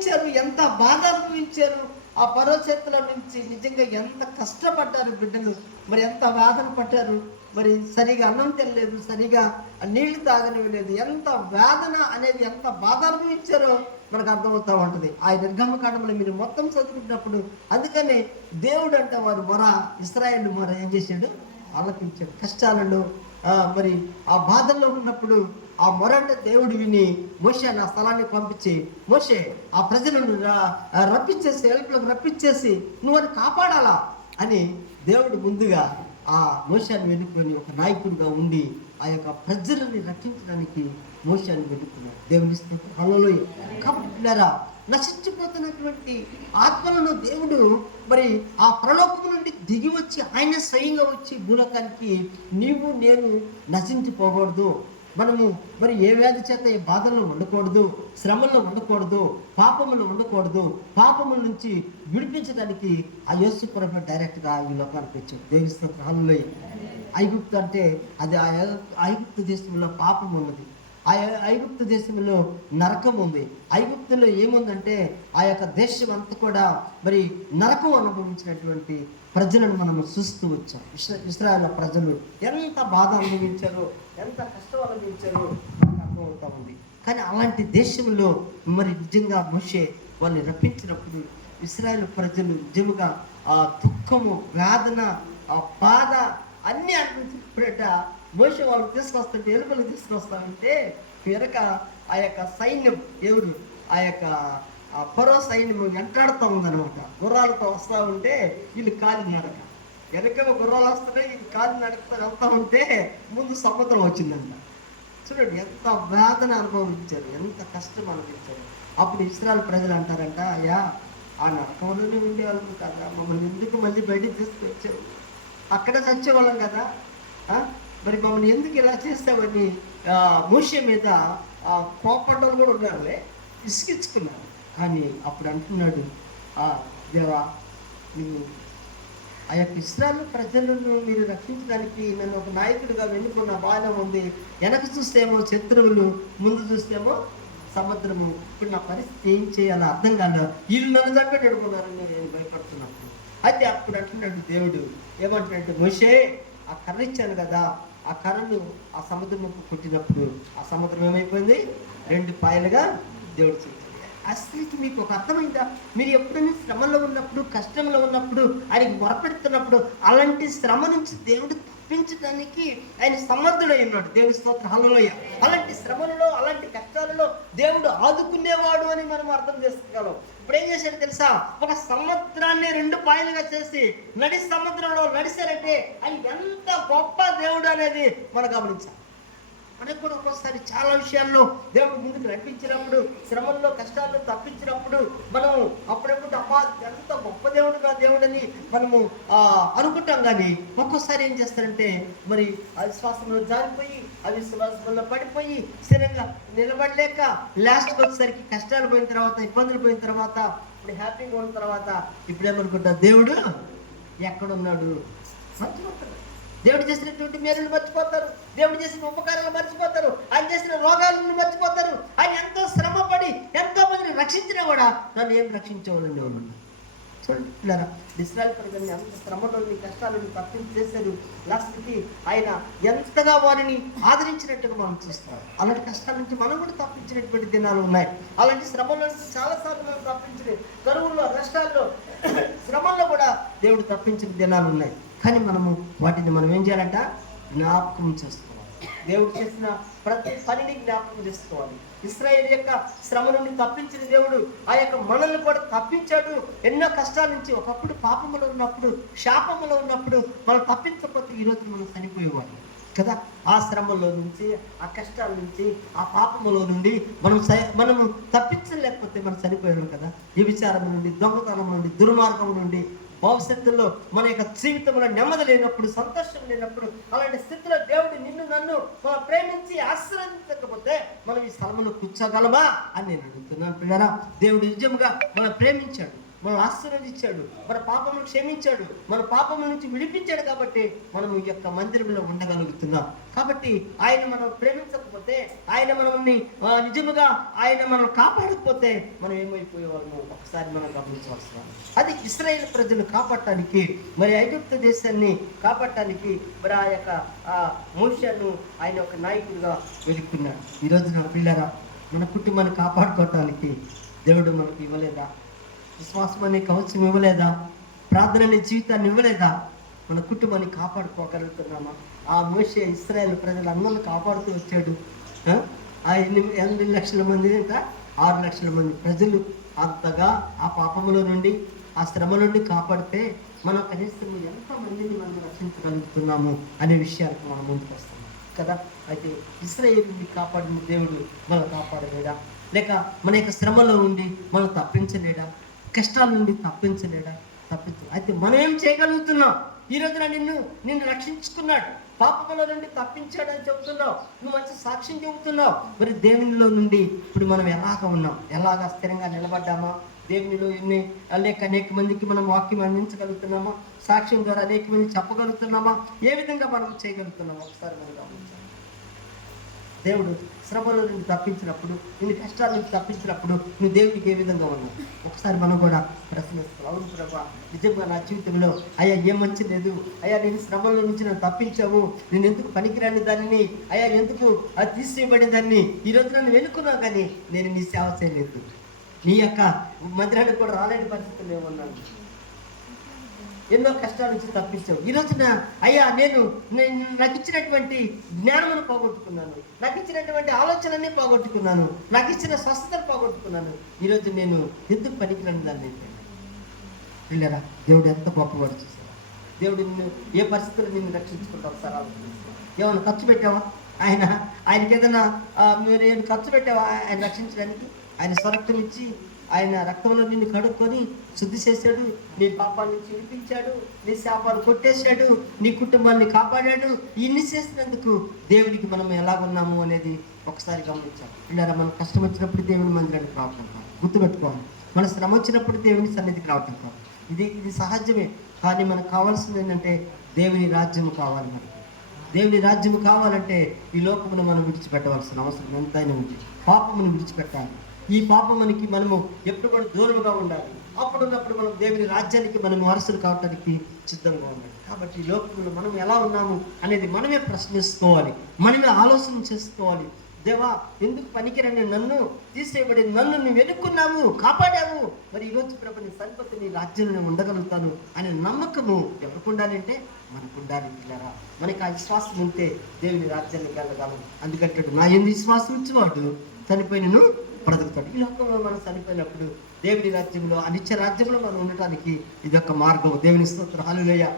అనుభవించారు ఎంత బాధ అనుభవించారు ఆ పరోచేతుల నుంచి నిజంగా ఎంత కష్టపడ్డారు బిడ్డలు మరి ఎంత వేదన పడ్డారు మరి సరిగా అన్నం తినలేదు సరిగా నీళ్ళు తాగనివ్వలేదు ఎంత వేదన అనేది ఎంత బాధ అనుభవించారో మనకు అర్థమవుతూ ఉంటుంది. ఆ నిర్గమకాండంలో మీరు మొత్తం చదువుకున్నప్పుడు అందుకనే దేవుడు అంటే వారు మొర ఇస్రాయల్ మొర ఏం చేశాడు? ఆలపించాడు కష్టాలను మరి ఆ బాధల్లో ఉన్నప్పుడు ఆ మొరంట దేవుడు విని మోషే నా స్థలాన్ని పంపించి మోషే ఆ ప్రజలను రప్పించేసి ఎలుపులకు రప్పించేసి నువ్వు అని కాపాడాలా? అని దేవుడు ముందుగా ఆ మోషాన్ని వెనుకొని ఒక నాయకుడిగా ఉండి ఆ యొక్క ప్రజలని రక్షించడానికి మోసాన్ని వెనుకున్నాడు దేవుని స్తోత్రం. కాబట్టి పిల్లరా నశించిపోతున్నటువంటి ఆత్మలను దేవుడు మరి ఆ ప్రలోకము నుండి దిగి వచ్చి ఆయన స్వయంగా వచ్చి భూలోకానికి నీవు నేను నశించిపోకూడదు. మనము మరి ఏ వ్యాధి చేత ఏ బాధల్లో ఉండకూడదు శ్రమల్లో ఉండకూడదు పాపములు ఉండకూడదు పాపముల నుంచి విడిపించడానికి ఆ యేసు ప్రభు డైరెక్ట్గా ఈ లోకానికి వచ్చాడు. దేవిస్తున్న కాలంలో ఐగుప్తు అంటే అది ఆ ఐగుప్తు దేశంలో పాపం ఉన్నది. ఐగుప్తు దేశంలో నరకం ఉంది. ఐగుప్తులో ఏముందంటే ఆ యొక్క దేశం అంతా కూడా మరి నరకం అనుభవించినటువంటి ప్రజలను మనము చూస్తూ వచ్చాం. ఇస్రా ఇస్రాయల్ ప్రజలు ఎంత బాధ అనుభవించారో ఎంత కష్టం అనుభవించారో మనకు అర్థమవుతా ఉంది. కానీ అలాంటి దేశంలో మరి నిజంగా మోషే వాళ్ళని రప్పించినప్పుడు ఇస్రాయల్ ప్రజలు నిజముగా ఆ దుఃఖము వేదన ఆ బాధ అన్నీ అనిపించినప్పుడట మోసే వాళ్ళు తీసుకొస్తుంటే ఎలుకలు తీసుకొస్తామంటే వెనక ఆ యొక్క సైన్యం ఎవరు ఆ యొక్క పరో సైన్యం వెంటాడుతూ ఉందనమాట గుర్రాలతో వస్తూ ఉంటే వీళ్ళు కాలి నడక. వెనక గుర్రాలు వస్తుంటే వీళ్ళు కాలి నడకతో వెళ్తా ఉంటే ముందు సముద్రం వచ్చిందంట. చూడండి ఎంత వేదన అనుభవించారు ఎంత కష్టం అనుభవించారు. అప్పుడు ఇస్రాయల్ ప్రజలు అంటారంట అయ్యా ఆ నరకంలోనే ఉండేవాళ్ళం కదా మమ్మల్ని ఎందుకు మళ్ళీ బయటికి తీసుకొచ్చారు అక్కడ చచ్చేవాళ్ళం కదా మరి మమ్మల్ని ఎందుకు ఇలా చేస్తామని ఆ, మోషే మీద ఆ, కోపడ్డం కూడా ఉన్నారులే ఇసుకించుకున్నారు కానీ అప్పుడు అంటున్నాడు దేవా నువ్వు ఆ యొక్క ఇస్రాయల్ ప్రజలను మీరు రక్షించడానికి నన్ను ఒక నాయకుడిగా వెన్నుకున్న బాధ ఉంది. వెనక చూస్తేమో శత్రువులు ముందు చూస్తేమో సముద్రము. ఇప్పుడు నా పరిస్థితి ఏం చేయాలో అర్థం కాదు. వీళ్ళు నన్ను చంపేటి అడుగున్నారని నేను భయపడుతున్నప్పుడు. అయితే అప్పుడు అంటున్నాడు దేవుడు ఏమంటున్నాడు? మోషే ఆ కర్ర ఇచ్చాను కదా ఆ కర్రను ఆ సముద్రం కొట్టినప్పుడు ఆ సముద్రం ఏమైపోయింది? రెండు పాయలుగా దేవుడు చేశాడు అసలు మీకు ఒక అర్థమైందా? మీరు ఎప్పుడైనా శ్రమలో ఉన్నప్పుడు కష్టంలో ఉన్నప్పుడు ఆయనకి మొరపెడుతున్నప్పుడు అలాంటి శ్రమ నుంచి దేవుడు తప్పించడానికి ఆయన సమర్థుడై ఉన్నాడు. దేవుడి స్తోత్ర. అలాంటి శ్రమలలో అలాంటి కష్టాలలో దేవుడు ఆదుకునేవాడు అని మనం అర్థం చేసుకోగలం. ఇప్పుడు ఏం చేశాడు తెలుసా? ఒక సముద్రాన్ని రెండు పాయలుగా చేసి నడి సముద్రంలో నడిచారంటే అది ఎంత గొప్ప దేవుడు అనేది మనం గమనించాలి. మనకు కూడా ఒక్కోసారి చాలా విషయాల్లో దేవుడు ముందుకు నడిపించినప్పుడు శ్రమల్లో కష్టాల్లో తప్పించినప్పుడు మనం అప్పుడప్పుడు అమ్మా ఎంత గొప్ప దేవుడు నా దేవుడని మనము అనుకుంటాం కానీ ఒక్కోసారి ఏం చేస్తారంటే మరి అవిశ్వాసంలో జారిపోయి అవిశ్వాసంలో పడిపోయి స్థిరంగా నిలబడలేక లాస్ట్కి వచ్చేసరికి కష్టాలు పోయిన తర్వాత ఇబ్బందులు పోయిన తర్వాత ఇప్పుడు హ్యాపీగా ఉన్న తర్వాత ఇప్పుడేమనుకుంటా దేవుడు ఎక్కడున్నాడు? మర్చిపోతారు దేవుడు చేసినటువంటి మేలులు మర్చిపోతారు. దేవుడు చేసిన ఉపకారాలు మర్చిపోతారు. ఆయన చేసిన రోగాలను మర్చిపోతారు. ఆయన ఎంతో శ్రమపడి ఎంతో మందిని రక్షించినా కూడా నన్ను ఏం రక్షించవాలని ఉన్నారు చూడండి పిల్లరా ఇస్రాయల్ ప్రజల్ని అంత శ్రమలోని కష్టాలను తప్పింపు చేశారు. లాస్ట్కి ఆయన ఎంతగా వారిని ఆదరించినట్టుగా మనం చూస్తాం. అలాంటి కష్టాల నుంచి మనం కూడా తప్పించినటువంటి దినాలు ఉన్నాయి. అలాంటి శ్రమలో చాలాసార్లు మనం తప్పించిన కరువుల్లో కష్టాల్లో శ్రమల్లో కూడా దేవుడు తప్పించిన దినాలు ఉన్నాయి. కానీ మనము వాటిని మనం ఏం చేయాలంట? జ్ఞాపకం చేసుకోవాలి. దేవుడు చేసిన ప్రతి పనిని జ్ఞాపకం చేసుకోవాలి. ఇస్రాయేల్ యొక్క శ్రమ నుండి తప్పించిన దేవుడు ఆ యొక్క మనల్ని కూడా తప్పించాడు. ఎన్నో కష్టాల నుంచి ఒకప్పుడు పాపములో ఉన్నప్పుడు శాపములో ఉన్నప్పుడు మనం తప్పించకపోతే ఈరోజు మనం చనిపోయేవాడు కదా? ఆ శ్రమలో నుంచి ఆ కష్టాల నుంచి ఆ పాపములో నుండి మనం మనము తప్పించలేకపోతే మనం చనిపోయాం కదా? ఈ విచారం నుండి దొంగతనం నుండి దుర్మార్గం నుండి భవిష్యత్తులో మన యొక్క జీవితంలో నెమ్మది లేనప్పుడు సంతోషం లేనప్పుడు అలాంటి స్థితిలో దేవుడు నిన్ను నన్ను ప్రేమించి ఆశ్రయించకపోతే మనం ఈ స్థలంలో కూర్చోగలమా అని నేను అడుగుతున్నాను పిల్లరా. దేవుడు నిజంగా మనం ప్రేమించాడు. మనల్ని ఆశీర్వదించాడు మన పాపమును క్షమించాడు. మన పాపముల నుంచి విడిపించాడు కాబట్టి మనం ఈ యొక్క మందిరంలో ఉండగలుగుతున్నాం. కాబట్టి ఆయన మనం ప్రేమించకపోతే ఆయన మనల్ని నిజముగా ఆయన మనం కాపాడకపోతే మనం ఏమైపోయేవాళ్ళము? ఒకసారి మనం గమనించవలసిన అది ఇస్రాయేల్ ప్రజలు కాపాడటానికి మరి ఐగుప్త దేశాన్ని కాపాడటానికి మరి ఆ యొక్క ఆ మోషను ఆయన ఒక నాయకుడిగా వెలుక్కున్నాడు ఈరోజు నా పిల్లరా మన కుటుంబాన్ని కాపాడుకోవటానికి దేవుడు మనకి ఇవ్వలేదా? విశ్వాసం అనే కవచం ఇవ్వలేదా? ప్రార్థన అనే జీవితాన్ని ఇవ్వలేదా? మన కుటుంబాన్ని కాపాడుకోగలుగుతున్నామా? ఆ మోషే ఇస్రాయల్ ప్రజలందరిని కాపాడుతూ వచ్చాడు. ఆ? ఎన్ని ఎనిమిది లక్షల మంది ఇంకా ఆరు లక్షల మంది ప్రజలు అంతగా ఆ పాపముల నుండి ఆ శ్రమ నుండి కాపాడితే మనం కనీసం ఎంతమందిని మనం రక్షించగలుగుతున్నాము అనే విషయాలకు మనం ముందుకు వస్తాం కదా? అయితే ఇస్రాయేల్ని కాపాడిన దేవుడు మనం కాపాడలేడా? లేక మన యొక్క శ్రమలో ఉండి మనం తప్పించలేడా? కష్టాల నుండి తప్పించలేడా? తప్పించ అయితే మనం ఏం చేయగలుగుతున్నాం? ఈ రోజున నిన్ను నిన్ను రక్షించుకున్నాడు. పాపముల నుండి తప్పించాడని చెబుతున్నావు. నువ్వు మంచి సాక్ష్యం చెబుతున్నావు. మరి దేవునిలో నుండి ఇప్పుడు మనం ఎలాగ ఉన్నాం? ఎలాగ స్థిరంగా నిలబడ్డామా? దేవునిలో ఎన్ని అనేక అనేక మందికి మనం వాక్యం అందించగలుగుతున్నామా? సాక్ష్యం ద్వారా అనేక మంది చెప్పగలుగుతున్నామా? ఏ విధంగా మనం చేయగలుగుతున్నామా ఒకసారి మనం గమనించాలి దేవుడు శ్రమలో నుండి తప్పించినప్పుడు నిన్ను కష్టాల నుంచి తప్పించినప్పుడు నువ్వు దేవుడికి ఏ విధంగా ఉన్నావు? ఒకసారి మనం కూడా ప్రశ్నిస్తాం అవును ప్రభా నిజంగా నా జీవితంలో అయ్యా ఏం మంచి లేదు అయ్యా నేను శ్రమల నుంచి నన్ను తప్పించావు. నేను ఎందుకు పనికిరాని దానిని? అయ్యా ఎందుకు అది తీసివేయబడిన దాన్ని ఈ రోజు నన్ను వెనుకున్నావు కానీ నేను నీ సేవ చేయలేదు. నీ యొక్క మందిరానికి కూడా రాలేని పరిస్థితులు ఉన్నాను ఎన్నో కష్టాల నుంచి తప్పించావు. ఈ రోజున అయ్యా నేను నేను నాకు ఇచ్చినటువంటి జ్ఞానమును పోగొట్టుకున్నాను. నాకు ఇచ్చినటువంటి ఆలోచనని పోగొట్టుకున్నాను. నాకు ఇచ్చిన స్వస్థతను పోగొట్టుకున్నాను. ఈరోజు నేను ఎందుకు పనికిరాని దాన్ని వెళ్ళారా? దేవుడు ఎంత గొప్పవాడు చూసారా దేవుడు నిన్ను ఏ పరిస్థితుల్లో నిన్ను రక్షించుకుంటా ఒకసారి ఆలోచించుకో ఏమైనా ఖర్చు పెట్టావా? ఆయన ఆయనకి ఏదైనా మీరు ఏమైనా ఖర్చు పెట్టావా? ఆయన రక్షించడానికి ఆయన స్వరక్తం ఇచ్చి ఆయన రక్తంలో నిన్ను కడుక్కొని శుద్ధి చేశాడు నీ పాపాన్ని నుంచి నీ శాపాలు కొట్టేశాడు నీ కుటుంబాన్ని కాపాడాడు. ఇన్ని చేసినందుకు దేవుడికి మనం ఎలా ఉన్నాము అనేది ఒకసారి గమనించాలి. పిల్లరా మనం కష్టం వచ్చినప్పుడు దేవుని మందిరానికి రావటం కాదు. గుర్తుపెట్టుకోవాలి. మన శ్రమ వచ్చినప్పుడు దేవుని సన్నిధికి రావటం కాదు. ఇది ఇది సహజమే. కానీ మనకు కావాల్సింది ఏంటంటే దేవుని రాజ్యం కావాలి మనకు. దేవుని రాజ్యం కావాలంటే ఈ లోకమును మనం విడిచిపెట్టవలసిన అవసరం ఎంతైనా ఉంది. పాపమును విడిచిపెట్టాలి. ఈ పాపమునికి మనము ఎప్పుడు కూడా దూరముగా ఉండాలి. అప్పుడున్నప్పుడు మనం దేవుని రాజ్యానికి మనం వారసులు కావటానికి సిద్ధంగా ఉండాలి. కాబట్టి ఈ లోకంలో మనం ఎలా ఉన్నాము అనేది మనమే ప్రశ్నించుకోవాలి. మనమే ఆలోచన చేసుకోవాలి. దేవా ఎందుకు పనికిరని నన్ను తీసేయబడి నన్ను నువ్వు వెనుక్కున్నావు కాపాడావు మరి ఈరోజు ప్రభు నీ నీ రాజ్యంలో ఉండగలుగుతాను అనే నమ్మకము ఎవరికి ఉండాలంటే మన మనకు ఉండాలి మనకి ఆ విశ్వాసం ఉంటే దేవుని రాజ్యాన్ని వెళ్ళగలం. అందుకంటాడు నా ఎందు విశ్వాసం ఇచ్చేవాడు చనిపోయినను బ్రతుకుతాడు. ఈ లోకంలో మనం చనిపోయినప్పుడు దేవుని రాజ్యంలో అనిత్య రాజ్యంలో మనం ఉండటానికి ఇది ఒక మార్గం. దేవుని స్తోత్రం. హల్లెలూయా.